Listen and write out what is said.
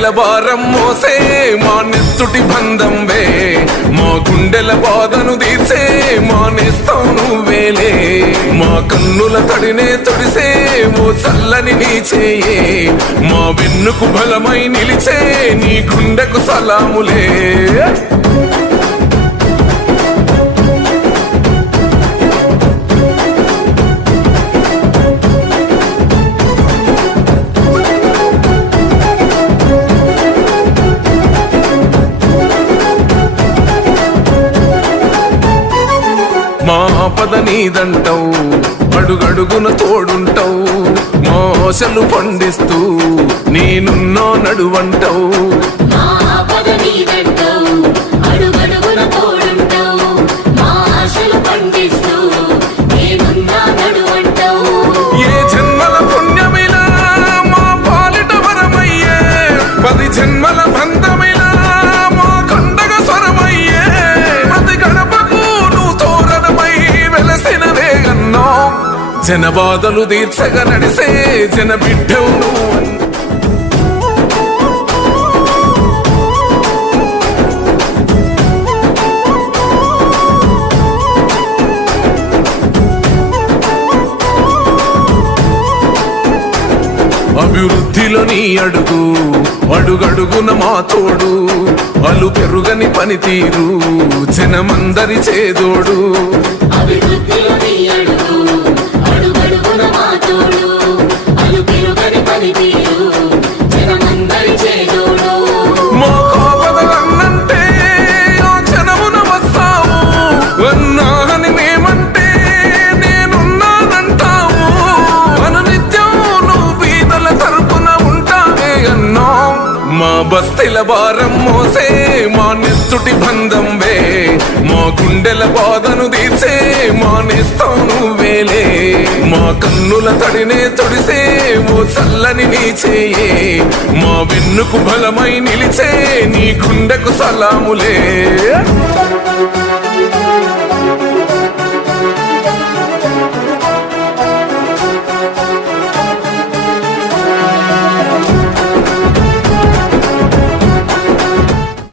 బస్తెల భారం మోసే మా నెత్తుటి బంధంవే మా గుండెల బాధను తీర్చే మా నేస్తం నువ్వేలే మా కన్నుల తడినే తొడిసే ఓ చల్లని నీ చేయే మా వెన్నుకు బలమై నిలిచే నీ గుండెకు సలాములే మా ఆపద నీదంటావు అడుగడుగున తోడుంటావు మా ఆశలు పండిస్తూ నేనున్నో నడువంటావు ఏ జన్మల పుణ్యమిలా మా పాలిట వరమయ్యే 10 జన్మల బంధమిలా మా కండగ స్వరమయ్యే ప్రతి గడపకు నువ్వు తోరణమై వెలసినవే అన్నో జన బాధలు తీర్చగా నడిసే జన బిడ్డవు నువ్వు అభివృద్ధిలో నీ అడుగు అడుగడుగున మా తోడు అలు పెరుగని పనితీరు జనమందరి చేదోడు మా కాపదలన్నంటే ఆ జనమున వస్తావు అన్నాని మేమంటే నేనున్నానంటావు అనునిత్యం నువ్వు బీదల తరపున ఉంటావే అన్నా మా బస్తెల భారం మోసే మా నెత్తుటి బంధంవే మా గుండెల బాధను తీర్చే మా నేస్తం నువ్వేలే మా కన్నుల తడినే తొడిసే ఓ చల్లని నీ చేయే మా వెన్నుకు బలమై నిలిచే నీ గుండెకు సలాములే